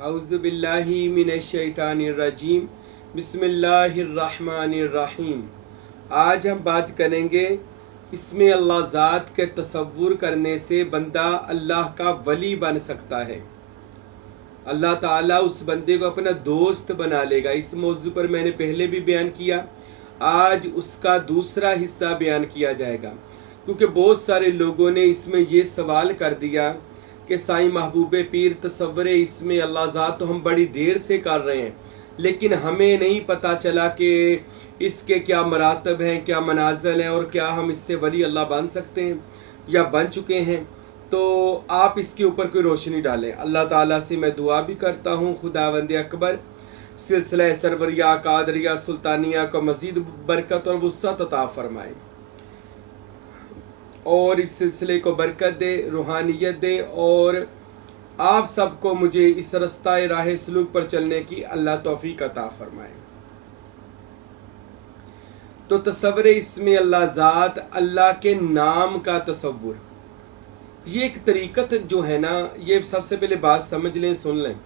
औज़ुबिल्लाहि मिनश्शैतानिर्रजीम बिस्मिल्लाहिर्रहमानिर्रहीम। आज हम बात करेंगे इसमें अल्लाह ज़ात के तसव्वुर करने से बंदा अल्लाह का वली बन सकता है। अल्लाह ताला उस बंदे को अपना दोस्त बना लेगा। इस मौजू पर मैंने पहले भी बयान किया, आज उसका दूसरा हिस्सा बयान किया जाएगा। क्योंकि बहुत सारे लोगों ने इसमें ये सवाल कर दिया कि साईं महबूब पीर तसव्वुर इसमें अल्लाह ज़ात तो हम बड़ी देर से कर रहे हैं, लेकिन हमें नहीं पता चला कि इसके क्या मरातब हैं, क्या मनाज़िल हैं और क्या हम इससे वली अल्लाह बन सकते हैं या बन चुके हैं। तो आप इसके ऊपर कोई रोशनी डालें। अल्लाह ताला से मैं दुआ भी करता हूँ खुदावंद अकबर सिलसिला सरवरिया कादरिया सुल्तानिया को मज़ीद बरकत और वुसअत अता फरमाए और इस सिलसिले को बरकत दे, रूहानियत दे और आप सबको मुझे इस रास्ता राह सलूक पर चलने की अल्लाह तौफीक अता फरमाए। तो तसव्वुर इसमें अल्लाह ज़ात, अल्लाह के नाम का तसव्वुर, ये एक तरीक़त जो है ना, ये सबसे पहले बात समझ लें, सुन लें।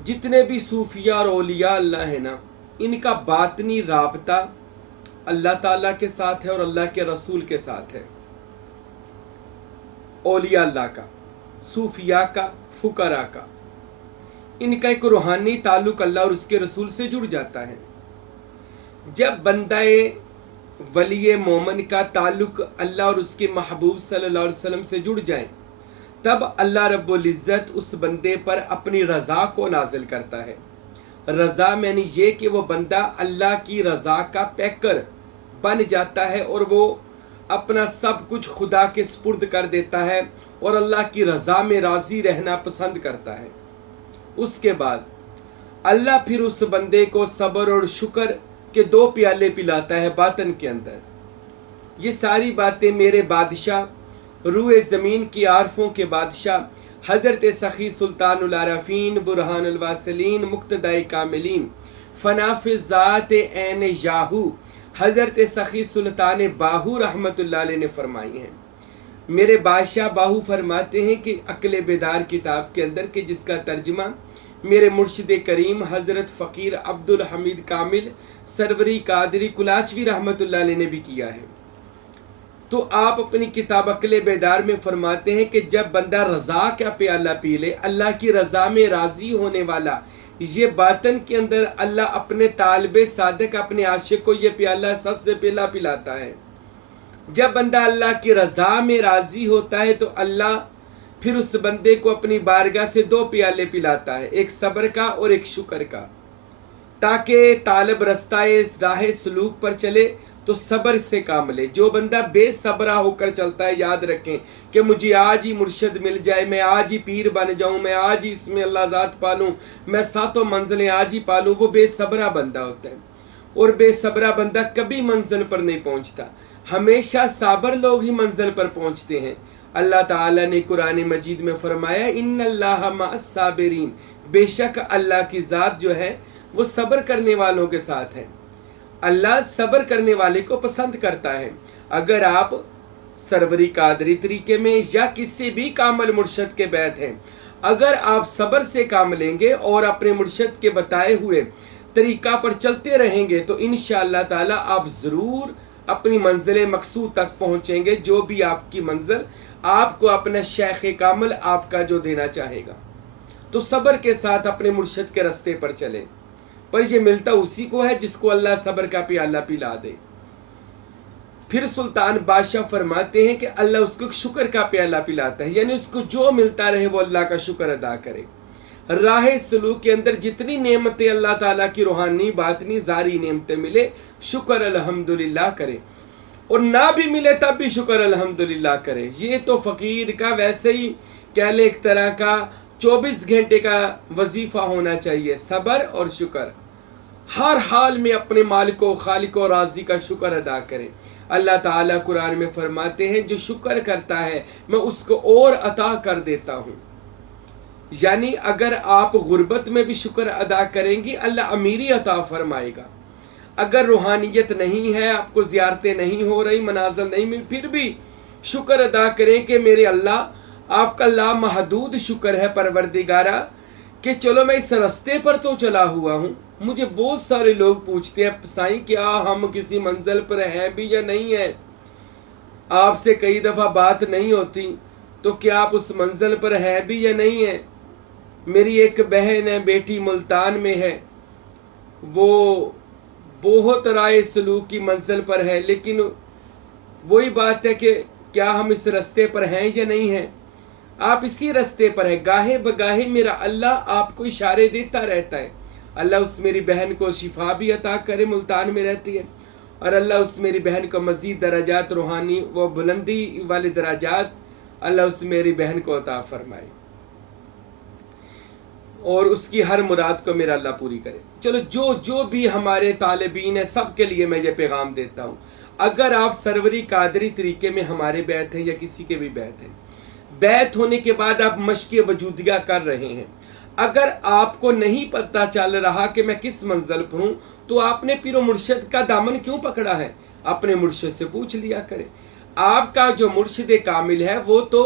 जितने भी सूफिया और औलिया अल्लाह है ना, इनका बातनी राबता अल्लाह ताला के साथ है और अल्लाह के रसूल के साथ है। औलिया अल्लाह का, सूफिया का, फुकरा का, इनका एक रूहानी ताल्लुक अल्लाह और उसके रसूल से जुड़ जाता है। जब बंदाए वली मोमन का ताल्लुक अल्लाह और उसके महबूब सल्लल्लाहु अलैहि वसल्लम से जुड़ जाए, तब अल्लाह रब्बुल इज़्ज़त उस बंदे पर अपनी रज़ा को नाजिल करता है। रज़ा यानी ये कि वो बंदा अल्लाह की रज़ा का पैकर बन जाता है और वो अपना सब कुछ खुदा के सुपुर्द कर देता है और अल्लाह की रज़ा में राज़ी रहना पसंद करता है। उसके बाद अल्लाह फिर उस बंदे को सब्र और शुक्र के 2 प्याले पिलाता है बातन के अंदर। ये सारी बातें मेरे बादशाह, रूए ज़मीन की आरफों के बादशाह हज़रत सखी सुल्तानुल आरफ़ीन बुरहानुल वासिलीन मुक्तदाए कामिलीन फनाफ़िज़ात ऐन याहू हज़रत सखी सुल्तान बाहू रहमतुल्लाह अलैह ने फरमाई हैं। मेरे बादशाह बाहू फरमाते हैं कि अक्ल बेदार किताब के अंदर के जिसका तर्जुमा मेरे मुर्शिद करीम हज़रत फ़कीर अब्दुल हमीद कामिल सरवरी कादरी कुलाचवी रहमतुल्लाह अलैह ने भी किया है। तो आप अपनी किताब अक्ल बेदार में फरमाते हैं कि जब बंदा रज़ा का प्याला पी ले, अल्लाह की रज़ा में राज़ी होने वाला, ये बातन के अंदर अल्लाह अपने तालिबे सादिक, अपने आशिक को ये प्याला सबसे पहला पिलाता है। जब बंदा अल्लाह की रज़ा में राज़ी होता है तो अल्लाह फिर उस बंदे को अपनी बारगाह से 2 प्याले पिलाता है, एक सब्र का और एक शुक्र का, ताकि तालिब रस्ताए राह सलूक पर चले तो सब्र से काम ले। जो बंदा बेसब्रा होकर चलता है, याद रखें कि मुझे आज ही मुर्शिद मिल जाए, मैं आज ही पीर बन जाऊं, मैं आज ही इसमें अल्लाह ज़ात पालूं, मैं 7 मंजिलें आज ही पालूं, वो बेसब्रा बंदा होता है। और बेसब्रा बंदा कभी मंजिल पर नहीं पहुंचता, हमेशा साबर लोग ही मंजिल पर पहुंचते हैं। अल्लाह ताला ने कुरान मजीद में फरमाया, इन्नल्लाह मअस साबिरीन, बेशक अल्लाह की ज़ात जो है वो सब्र करने वालों के साथ है। अल्लाह सब्र करने वाले को पसंद करता है। अगर आप सरवरी कादरी तरीके में या किसी भी कामल मुर्शद के बैत हैं, अगर आप सब्र से काम लेंगे और अपने मुर्शद के बताए हुए तरीका पर चलते रहेंगे तो इंशाअल्लाह ताला आप ज़रूर अपनी मंजिल मकसूद तक पहुँचेंगे, जो भी आपकी मंजिल आपको अपना शेख कामल आपका जो देना चाहेगा। तो सब्र के साथ अपने मुर्शद के रास्ते पर चलें, पर यह मिलता उसी को है जिसको अल्लाह सब्र का प्याला पिला दे। फिर सुल्तान बादशाह फरमाते हैं कि अल्लाह उसको शुक्र का प्याला पिलाता है, यानी उसको जो मिलता रहे वो अल्लाह का शुक्र अदा करे। राह सलूक के अंदर जितनी नेमतें अल्लाह ताला की रूहानी बातनी जारी नेमतें मिले, शुक्र अल्हम्दुलिल्लाह करे, और ना भी मिले तब भी शुक्र अल्हम्दुलिल्लाह करे। ये तो फ़कीर का वैसे ही कह ले एक तरह का 24 घंटे का वजीफा होना चाहिए, सब्र और शुक्र। हर हाल में अपने मालिक व खालिक व राज़ी का शुक्र अदा करें। अल्लाह ताला कुरान में फरमाते हैं, जो शुक्र करता है मैं उसको और अता कर देता हूँ। यानी अगर आप गुर्बत में भी शुक्र अदा करेंगी, अल्लाह अमीरी अता फरमाएगा। अगर रूहानियत नहीं है, आपको ज़ियारतें नहीं हो रही, मनाज़िल नहीं मिल, फिर भी शुक्र अदा करें कि मेरे अल्लाह, आपका लामहदूद शुक्र है परवरदिगारा कि चलो मैं इस रास्ते पर तो चला हुआ हूँ। मुझे बहुत सारे लोग पूछते हैं साईं क्या हम किसी मंजिल पर हैं भी या नहीं है, आपसे कई दफ़ा बात नहीं होती तो क्या आप उस मंजिल पर हैं भी या नहीं है। मेरी एक बहन है, बेटी मुल्तान में है, वो बहुत राय सलूक की मंजिल पर है, लेकिन वही बात है कि क्या हम इस रास्ते पर हैं या नहीं हैं। आप इसी रास्ते पर हैं। गाहे बगाहे मेरा अल्लाह आपको इशारे देता रहता है। अल्लाह उस मेरी बहन को शिफा भी अता करे, मुल्तान में रहती है, और अल्लाह उस मेरी बहन को मज़ीद दराजात रूहानी व बुलंदी वाले दराजात अल्लाह उस मेरी बहन को अता फरमाए और उसकी हर मुराद को मेरा अल्लाह पूरी करे। चलो जो जो भी हमारे तालिबीन है सबके लिए मैं ये पैगाम देता हूँ, अगर आप सरवरी कादरी तरीके में हमारे बैत हैं या किसी के भी बैत हैं, बैत होने के बाद आप मश्क़ वजूदिया कर रहे हैं, अगर आपको नहीं पता चल रहा कि मैं किस मंजिल पर हूँ, तो आपने पीरो मुर्शिद का दामन क्यों पकड़ा है? अपने मुर्शिद से पूछ लिया करें। आपका जो मुर्शिद कामिल है वो तो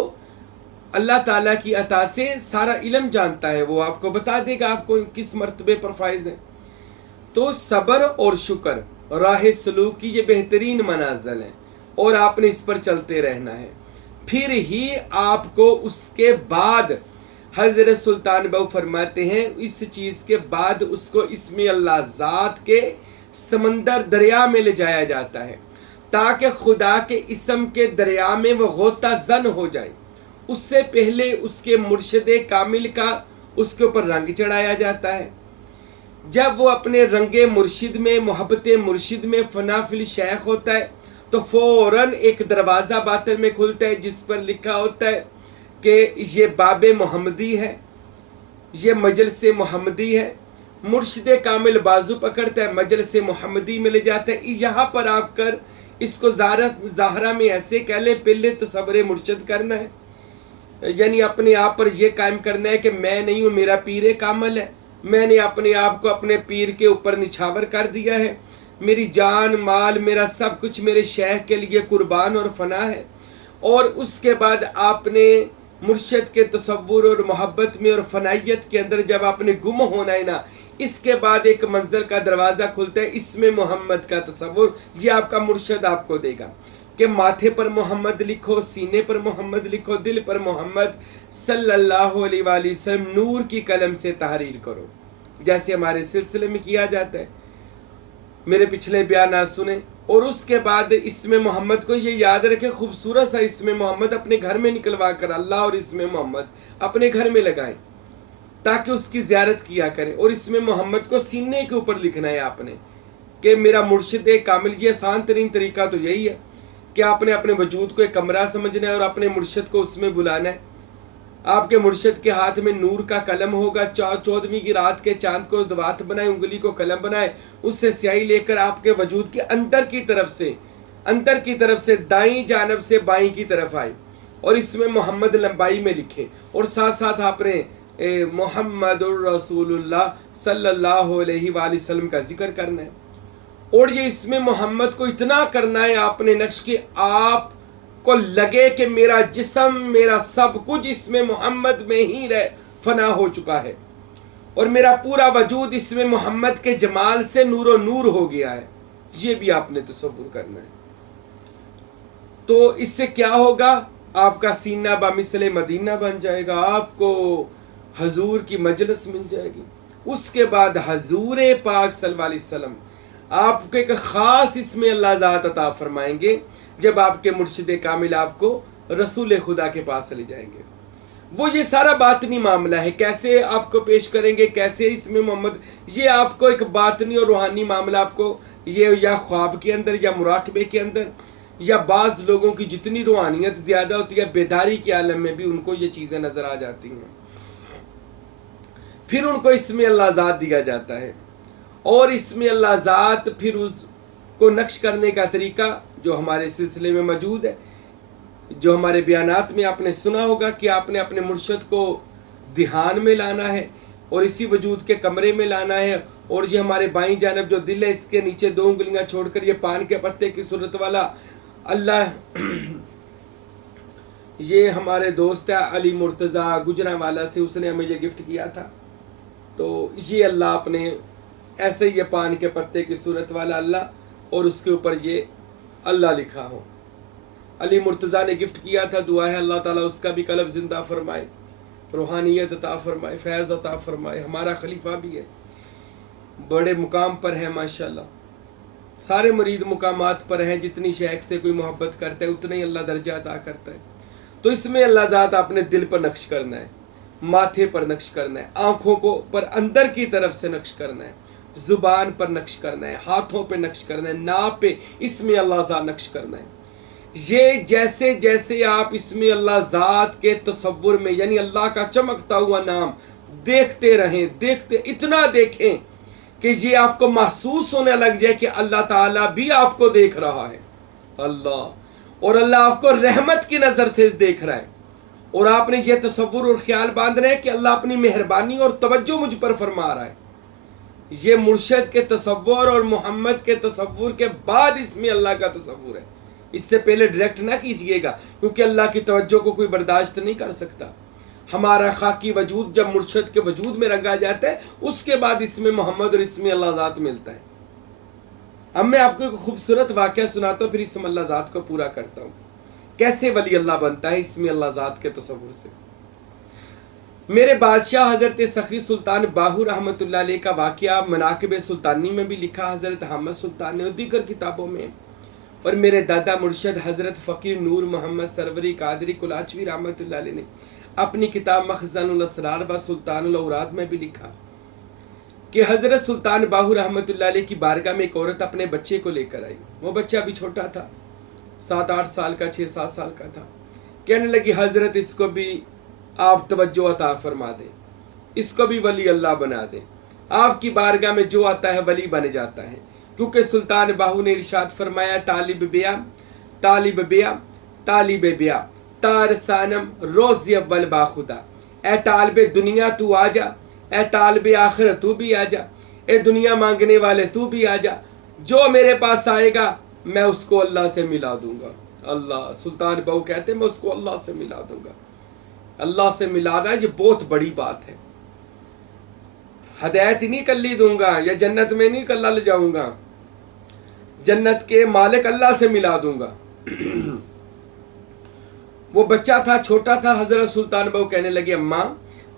अल्लाह ताला की अता से सारा इल्म जानता है, वो आपको बता देगा आपको किस मर्तबे पर फाइज है। तो सब्र और शुक्र राह सलूक की ये बेहतरीन मनाज़िल है और आपने इस पर चलते रहना है। फिर ही आपको उसके बाद हज़रत सुल्तान बहु फरमाते हैं, इस चीज़ के बाद उसको इसमें अल्लाह ज़ात के समंदर दरिया में ले जाया जाता है ताकि खुदा के इसम के दरिया में वो गोता जन हो जाए। उससे पहले उसके मुर्शिद कामिल का उसके ऊपर रंग चढ़ाया जाता है। जब वो अपने रंगे मुर्शिद में, मोहब्बत मुर्शिद में फना फिल शेख होता है तो फौरन एक दरवाज़ा बातिन में खुलता है जिस पर लिखा होता है कि ये बाबे मोहम्मदी है, ये मजलिस मोहम्मदी है। मुर्शिद कामिल बाजू पकड़ता है, मजलिस मोहम्मदी में ले जाता है। यहाँ पर आकर इसको ज़ाहरा में ऐसे कह लें, पहले तो सब्र मुर्शिद करना है, यानी अपने आप पर यह कायम करना है कि मैं नहीं हूँ, मेरा पीर कामिल है, मैंने अपने आप को अपने पीर के ऊपर निछावर कर दिया है, मेरी जान माल मेरा सब कुछ मेरे शेख के लिए कुर्बान और फना है। और उसके बाद आपने मुर्शिद के तसव्वुर और मोहब्बत में और फनाइयत के अंदर जब आपने गुम होना है ना, इसके बाद एक मंजिल का दरवाज़ा खुलता है, इसमें मोहम्मद का तसव्वुर ये आपका मुर्शिद आपको देगा कि माथे पर मोहम्मद लिखो, सीने पर मोहम्मद लिखो, दिल पर मोहम्मद सल्लल्लाहु अलैहि वसल्लम नूर की कलम से तहरीर करो, जैसे हमारे सिलसिले में किया जाता है। मेरे पिछले बयान सुने। और उसके बाद इसमें मोहम्मद को ये याद रखे, खूबसूरत सा इसमें मोहम्मद अपने घर में निकलवा कर अल्लाह और इसमें मोहम्मद अपने घर में लगाए ताकि उसकी ज़ियारत किया करें। और इसमें मोहम्मद को सीने के ऊपर लिखना है आपने कि मेरा मुर्शिद कामिल। ये आसान तरीन तरीका तो यही है कि आपने अपने वजूद को एक कमरा समझना है और अपने मुर्शिद को उसमें बुलाना है। आपके मुर्शिद के हाथ में नूर का कलम होगा, 14वीं की रात के चांद को दवात बनाए, उंगली को कलम बनाए, उससे स्याही लेकर आपके वजूद के अंदर की तरफ से दाईं जानब से बाईं की तरफ आए और इसमें मोहम्मद लंबाई में लिखे और साथ साथ आपने मोहम्मदुर रसूलुल्लाह सल्लल्लाहु अलैहि वसल्लम का जिक्र करना है। और ये इसमें मोहम्मद को इतना करना है आपने नक्श कि आप को लगे कि मेरा जिस्म मेरा सब कुछ इसमें मोहम्मद में ही फना हो चुका है और मेरा पूरा वजूद इसमें मोहम्मद के जमाल से नूरो नूर हो गया है। ये भी आपने तसव्वुर करना है। तो इससे क्या होगा, आपका सीना बामिसले मदीना बन जाएगा, आपको हजूर की मजलिस मिल जाएगी। उसके बाद हजूर पाक सल्लल्लाहु अलैहि वसल्लम आपको एक ख़ास इसमें अल्लाह ज़ात अता फरमाएंगे जब आपके मुर्शिद कामिल आपको रसूल खुदा के पास ले जाएंगे। वो ये सारा बातनी मामला है, कैसे आपको पेश करेंगे, कैसे इसमें मोहम्मद, ये आपको एक बातनी और रूहानी मामला आपको ये या ख्वाब के अंदर या मुराकबे के अंदर या बाज़ लोगों की जितनी रूहानियत ज़्यादा होती है बेदारी के आलम में भी उनको ये चीज़ें नज़र आ जाती हैं। फिर उनको इसमें अल्लाह ज़ात दिया जाता है और इसमें अल्लाह ज़ात फिर उसको नक्श करने का तरीका जो हमारे सिलसिले में मौजूद है, जो हमारे बयानात में आपने सुना होगा कि आपने अपने मुर्शिद को ध्यान में लाना है और इसी वजूद के कमरे में लाना है। और ये हमारे बाईं जानब जो दिल है इसके नीचे 2 उंगलियां छोड़कर ये पान के पत्ते की सूरत वाला अल्लाह, ये हमारे दोस्त है अली मुर्तज़ा गुजरांवाला से, उसने हमें ये गिफ्ट किया था। तो ये अल्लाह अपने ऐसे ये पान के पत्ते की सूरत वाला अल्लाह और उसके ऊपर ये अल्लाह लिखा हो। अली मुर्तज़ा ने गिफ्ट किया था, दुआ है अल्लाह ताला उसका भी कल्ब जिंदा फरमाए, रूहानियत अता फरमाए, फैज़ अता फरमाए। हमारा खलीफा भी है, बड़े मुकाम पर है माशाल्लाह। सारे मुरीद मुकामात पर हैं, जितनी शेख से कोई मोहब्बत करता है उतना ही अल्लाह दर्जा अता करता है। तो इसमें अल्लाह ज़ात अपने दिल पर नक्श करना है, माथे पर नक्श करना है, आंखों को पर अंदर की तरफ से नक्श करना है, जुबान पर नक्श करना है, हाथों पे नक्श करना है, नाप पे इसमें अल्लाह ज़ात नक्श करना है। ये जैसे जैसे आप इसमें अल्लाह ज़ात के तसव्वुर में यानी अल्लाह का चमकता हुआ नाम देखते रहें, देखते इतना देखें कि ये आपको महसूस होने लग जाए कि अल्लाह ताला भी आपको देख रहा है अल्लाह, और अल्लाह आपको रहमत की नज़र से देख रहा है। और आपने ये तसव्वुर और ख्याल बांधना है कि अल्लाह अपनी मेहरबानी और तवज्जो मुझ पर फरमा रहा है। ये मुर्शद के तसव्वुर और मोहम्मद के तसव्वुर के बाद इसमें अल्लाह का तसव्वुर है, इससे पहले डायरेक्ट ना कीजिएगा, क्योंकि अल्लाह की तवज्जो को कोई बर्दाश्त नहीं कर सकता। हमारा खाकी वजूद जब मुर्शद के वजूद में रंगा जाता है, उसके बाद इसमें मोहम्मद और इसमें अल्लाह ज़ात मिलता है। अब मैं आपको एक खूबसूरत वाक़या सुनाता हूँ, फिर इसमें अल्लाह ज़ात को पूरा करता हूँ। कैसे वली अल्लाह बनता है इसमें अल्लाह ज़ात के तसव्वुर से। मेरे बादशाह हज़रत सखी सुल्तान बाहू रहमतुल्लाह अलैह का वाक़या मनाक़िब सुल्तानी में भी लिखा, हज़रत अहमद सुल्तान ने और दीगर किताबों में, और मेरे दादा मुर्शद हज़रत फ़कीर नूर मोहम्मद सरवरी कादरी कुलाचवी रहमतुल्लाह अलैह ने अपनी किताब मखज़नुल असरार व सुल्तानुल औराद में भी लिखा कि हज़रत सुल्तान बाहू रहमतुल्लाह अलैह की बारगाह में एक औरत अपने बच्चे को लेकर आई। वो बच्चा भी छोटा था, 7-8 साल का, 6-7 साल का था। कहने लगी, हज़रत इसको भी आप तवज्जो अता फरमा दें, इसको भी वली अल्लाह बना दें। आपकी बारगाह में जो आता है वली बन जाता है, क्योंकि सुल्तान बाहू ने इरशाद फरमाया, तालिब बिया तालिब बिया तालिब बिया तार सानम रोज़ अव्वल बाखुदा। ए तालिब दुनिया तू आ जा, ए तालिब आखिरत तू भी आ जा, ए दुनिया मांगने वाले तू भी आ जा, जो मेरे पास आएगा मैं उसको अल्लाह से मिला दूंगा। अल्लाह, सुल्तान बाहू कहते हैं मैं उसको अल्लाह से मिला दूंगा। अल्लाह से मिलाना ये बहुत बड़ी बात है। हदायत ही नहीं कल्ली दूंगा या जन्नत में नहीं कल्ला ले जाऊंगा, जन्नत के मालिक अल्लाह से मिला दूंगा। वो बच्चा था, छोटा था। हजरत सुल्तान बाहू कहने लगे, अम्मा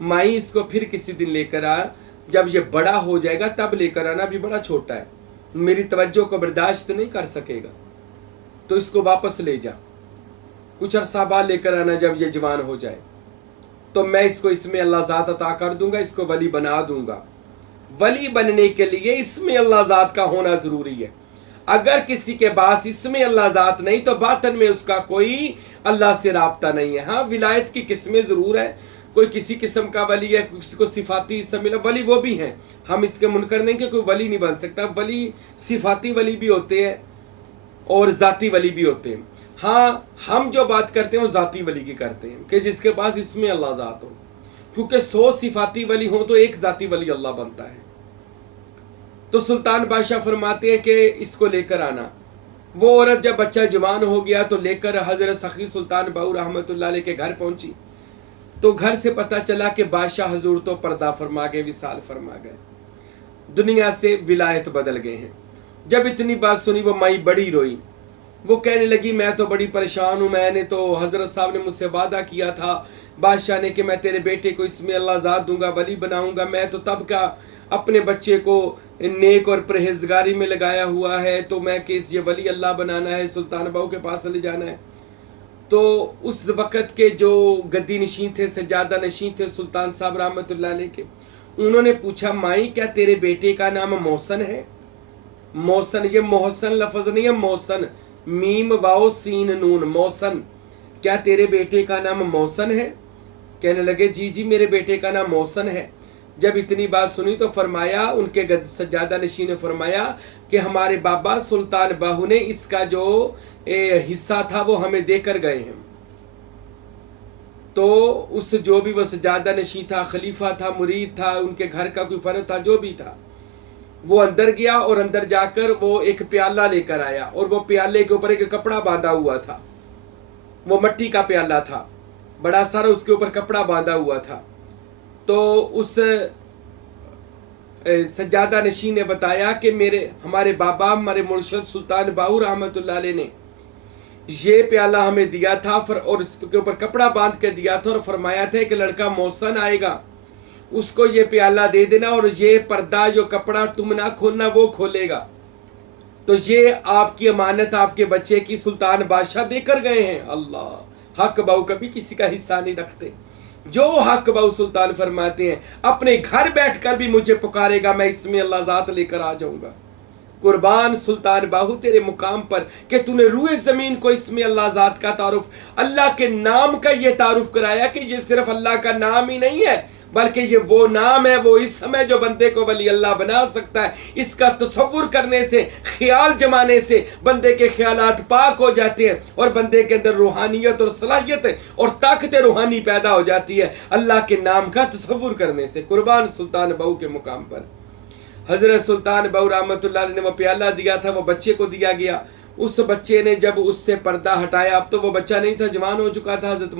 माई इसको फिर किसी दिन लेकर आ, जब ये बड़ा हो जाएगा तब लेकर आना, अभी बड़ा छोटा है, मेरी तवज्जो को बर्दाश्त नहीं कर सकेगा, तो इसको वापस ले जा, कुछ अरसा बाद लेकर आना, जब ये जवान हो जाए तो मैं इसको इसमें अल्लाह ज़ात अता कर दूंगा, इसको वली बना दूंगा। वली बनने के लिए इसमें अल्लाह ज़ात का होना जरूरी है। अगर किसी के पास इसमें अल्लाह ज़ात नहीं तो बातन में उसका कोई अल्लाह से राब्ता नहीं है। हाँ, विलायत की किस्में जरूर है, कोई किसी किस्म का वली है, किसी को सिफाती हिस्सा मिला, वली वो भी हैं, हम इसके मुनकर नहीं कि कोई वली नहीं बन सकता। वली सिफाती वली भी होते हैं और ज़ाती वली भी होते हैं। हाँ, हम जो बात करते हैं वो ज़ाती वली की करते हैं कि जिसके पास इसमें अल्लाह ज़ात हो, क्योंकि 100 सिफाती वली हो तो एक ज़ाती वली अल्लाह बनता है। तो सुल्तान बादशाह फरमाते हैं कि इसको लेकर आना। वो औरत जब बच्चा जवान हो गया तो लेकर हजरत सखी सुल्तान बाहू रहमतुल्लाह अलैह के घर पहुंची, तो घर से पता चला कि बादशाह हजूर तो पर्दा फरमा गए, विसाल फरमा गए, दुनिया से विलायत बदल गए हैं। जब इतनी बात सुनी वो माई बड़ी रोई। वो कहने लगी, मैं तो बड़ी परेशान हूँ, मैंने तो हजरत साहब ने मुझसे वादा किया था बादशाह ने कि मैं तेरे बेटे को इसमें अल्लाह ज़ात दूंगा, वली बनाऊंगा। मैं तो तब का अपने बच्चे को नेक और परहेजगारी में लगाया हुआ है, तो मैं कि ये वली अल्लाह बनाना है, सुल्तान बाहू के पास ले जाना है। तो उस वक़्त के जो गद्दी नशीं थे, सज्जादा नशीं थे सुल्तान साहब रहमतुल्लाह अलैह के, उन्होंने पूछा, माई क्या तेरे बेटे का नाम मोहसन है? मोहसन, ये मोहसन लफ्ज़ नहीं है, मोहसन, मीम वाओ सीन नून, मोहसन, क्या तेरे बेटे का नाम मोहसन है? कहने लगे, जी जी मेरे बेटे का नाम मोहसन है। जब इतनी बात सुनी तो फरमाया, उनके सज्जादा नशीं ने फरमाया कि हमारे बाबा सुल्तान बाहू ने इसका जो हिस्सा था वो हमें देकर गए हैं। तो उस जो भी वो सज्जादा नशीं था, खलीफा था, मुरीद था, उनके घर का कोई फर्द था, जो भी था, वो अंदर गया और अंदर जाकर वो एक प्याला लेकर आया, और वो प्याले के ऊपर एक कपड़ा बांधा हुआ था। वो मिट्टी का प्याला था, बड़ा सारा, उसके ऊपर कपड़ा बांधा हुआ था। तो उस सज्जादा नशीन ने बताया कि हमारे बाबा हमारे मुर्शद सुल्तान बाहू रहमतुल्लाह अलैह ने ये प्याला हमें दिया था और इसके ऊपर कपड़ा बांध के दिया था और फरमाया था कि लड़का मोहसन आएगा उसको ये प्याला दे देना और ये पर्दा जो कपड़ा तुम ना खोलना वो खोलेगा। तो ये आपकी अमानत आपके बच्चे की सुल्तान बादशाह देकर गए हैं। अल्लाह, हक बाऊ कभी किसी का हिस्सा नहीं रखते। जो हक बाऊ सुल्तान फरमाते हैं अपने घर बैठकर भी मुझे पुकारेगा मैं इसमें अल्लाह ज़ात लेकर आ जाऊंगा। कुर्बान सुल्तान बाहू तेरे मुकाम पर कि तूने रूए जमीन को इसमें अल्लाह ज़ात का तारुफ, अल्लाह के नाम का ये तारुफ कराया कि ये सिर्फ अल्लाह का नाम ही नहीं है बल्कि ये वो नाम है, वो इसम है जो बंदे को वली अल्लाह बना सकता है। इसका तसव्वुर करने से, ख्याल जमाने से बंदे के ख्यालात पाक हो जाते हैं और बंदे के अंदर रूहानियत और सलाहियत और ताकत रूहानी पैदा हो जाती है अल्लाह के नाम का तसव्वुर करने से। कुर्बान सुल्तान बाहू के मुकाम पर हजरत सुल्तान बाहू रहमतुल्लाह अलैह ने वो प्याला दिया था, वो बच्चे को दिया गया। उस बच्चे ने जब उससे पर्दा हटाया, अब तो वो बच्चा नहीं था, जवान हो चुका था हजरत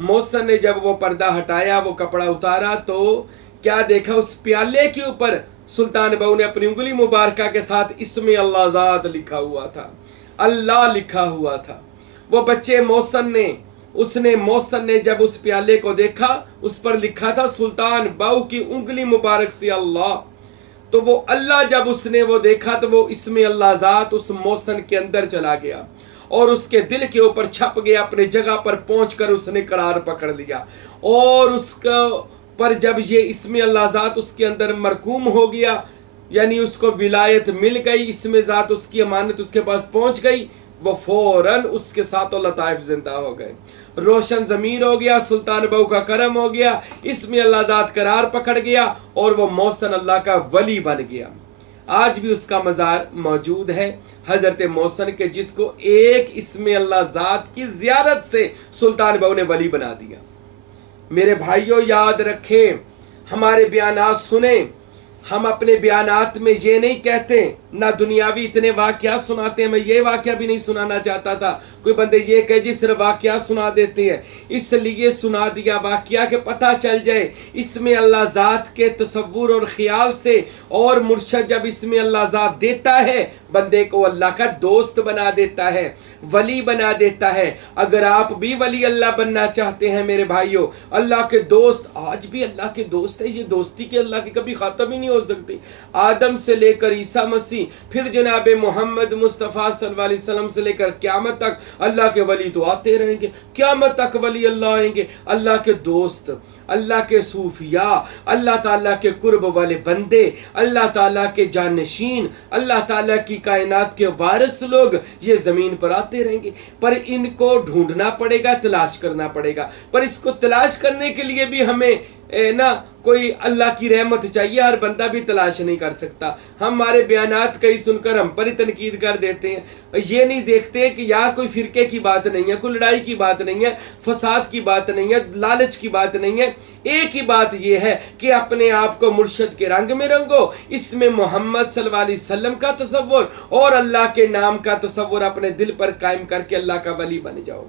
मोहसन ने जब वो पर्दा हटाया, वो कपड़ा उतारा तो क्या देखा, उस प्याले के ऊपर सुल्तान बाहू ने अपनी उंगली मुबारका के साथ इसमें अल्लाह ज़ात लिखा हुआ था, अल्लाह लिखा हुआ था। वो बच्चे मोहसन ने जब उस प्याले को देखा, उस पर लिखा था सुल्तान बाहू की उंगली मुबारक से अल्लाह। तो वो अल्लाह जब उसने वो देखा तो वो इसमें अल्लाह ज़ात उस मोहसन के अंदर चला गया और उसके दिल के ऊपर छप गया। अपने जगह पर पहुंचकर उसने करार पकड़ लिया और उसका पर जब ये इसमें अल्लाह ज़ात उसके अंदर मरकूम हो गया, यानी उसको विलायत मिल गई, इसमें ज़ात उसकी अमानत उसके पास पहुंच गई, वो फौरन उसके साथ लताइफ जिंदा हो गए, रोशन ज़मीर हो गया, सुल्तान बाहू का करम हो गया, इसमें अल्लाह ज़ात करार पकड़ गया और वो मोहसन अल्लाह का वली बन गया। आज भी उसका मज़ार मौजूद है हजरत मोहसन के, जिसको एक इसमें अल्लाह ज़ात की ज़ियारत से सुल्तान बाहू ने वली बना दिया। मेरे भाइयों याद रखें, हमारे बयानात सुने, हम अपने बयानात में ये नहीं कहते, ना दुनियावी इतने वाक़या सुनाते हैं, मैं ये वाक़या भी नहीं सुनाना चाहता था। कोई बंदे ये कहे जी सिर्फ वाक़या सुना देते हैं, इसलिए सुना दिया वाक़या के पता चल जाए इसमें अल्लाह ज़ात के तसव्वुर और ख्याल से। और मुर्शद जब इसमें अल्लाह ज़ात देता है बंदे को अल्लाह का दोस्त बना देता है, वली बना देता है। अगर आप भी वली अल्लाह बनना चाहते हैं मेरे भाइयों, अल्लाह के दोस्त, आज भी अल्लाह के दोस्त है, ये दोस्ती के अल्लाह की कभी ख़त्म ही नहीं हो सकती। आदम से लेकर ईसा मसीह, फिर जनाब मोहम्मद मुस्तफ़ा सल्लल्लाहु अलैहि वसल्लम से लेकर क़यामत तक अल्लाह के वली तो आते रहेंगे, क़यामत तक वली अल्लाह आएंगे। अल्लाह के दोस्त, अल्लाह के सूफिया, अल्लाह ताला के कुर्ब वाले बंदे, अल्लाह ताला के जानशीन, अल्लाह ताला की कायनात के वारिस लोग ये ज़मीन पर आते रहेंगे। पर इनको ढूंढना पड़ेगा, तलाश करना पड़ेगा। पर इसको तलाश करने के लिए भी हमें ना कोई अल्लाह की रहमत चाहिए, हर बंदा भी तलाश नहीं कर सकता। हमारे बयानात कई सुनकर हम पर ही तनकीद कर देते हैं, ये नहीं देखते कि यार कोई फिरके की बात नहीं है, कोई लड़ाई की बात नहीं है, फसाद की बात नहीं है, लालच की बात नहीं है। एक ही बात ये है कि अपने आप को मुर्शद के रंग में रंगो, इसमें मोहम्मद सल्लल्लाहु अलैहि वसल्लम का तसव्वुर और अल्लाह के नाम का तसव्वुर अपने दिल पर कायम करके अल्लाह का वली बन जाओ।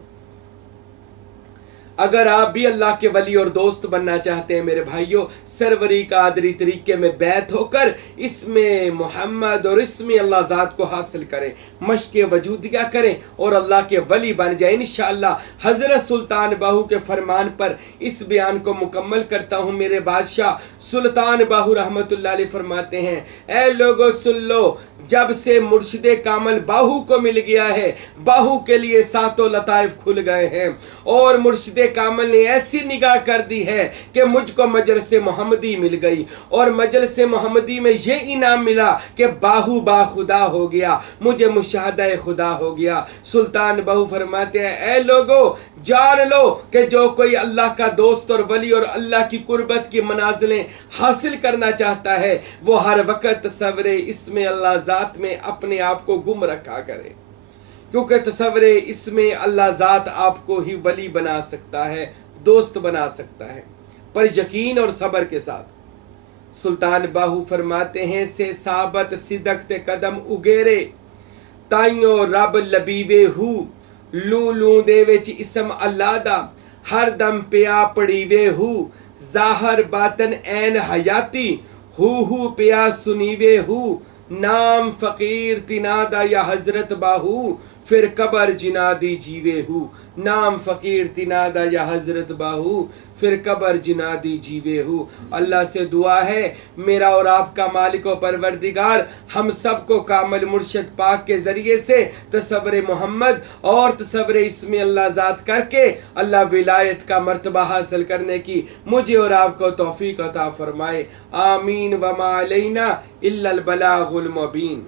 अगर आप भी अल्लाह के वली और दोस्त बनना चाहते हैं मेरे भाइयों, सरवरी का आदरी तरीके में बैत होकर इसमें मोहम्मद और इसमें अल्लाह ज़ात को हासिल करें, मश्क वजूदिया करें और अल्लाह के वली बन जाए इंशाअल्लाह। हज़रत सुल्तान बाहू के फरमान पर इस बयान को मुकम्मल करता हूँ। मेरे बादशाह सुल्तान बाहू रहमतुल्लाह अलैह फरमाते हैं, ऐ लोगो सुन लो, जब से मुर्शिदे कामल बाहू को मिल गया है, बाहू के लिए सातों लताइफ खुल गए हैं और मुर्शिदे कामल ने ऐसी निगाह कर दी है कि मुझको मजलिस मोहम्मदी मिल गई और मजलिस मोहम्मदी में ये इनाम मिला कि बाहू बाखुदा हो गया, मुझे मुशाहदा खुदा हो गया। सुल्तान बाहू फरमाते हैं, ऐ लोगो जान लो कि जो कोई अल्लाह का दोस्त और वली और अल्लाह की कुर्बत की मनाजिलें हासिल करना चाहता है, वो हर वक्त सवरे इसमें अल्लाह ज़ात में अपने आप को गुम रखा करे, क्योंकि तसव्वुर इसमें अल्लाह ज़ात आपको ही वली बना सकता है, दोस्त बना सकता है, पर यकीन और सब्र के साथ। सुल्तान बाहू फरमाते हैं, से साबत सिदकते कदम उगेरे ताइयो रब लबीवे हु लू लू दे विच इसम अल्लाह दा हर दम पिया पड़ीवे हु जाहर बातन ऐन हयाती हु प्यास सुनीवे हु, नाम फकीर तिनादा या हजरत बाहू, फिर कबर जिनादी जीवे हु। नाम फकीर तिनादा या हजरत बाहू, फिर कबर जिनादी जीवे हु। अल्लाह से दुआ है मेरा और आपका मालिक व परवरदिगार हम सबको कामिल मुर्शिद पाक के ज़रिए से तसव्वुर मोहम्मद और तसव्वुर इस्म अल्लाह ज़ात करके अल्लाह विलायत का मर्तबा हासिल करने की मुझे और आपको तौफीक अता फरमाए। आमीन। वमा अलैना इल्लल बलागुल मुबीन।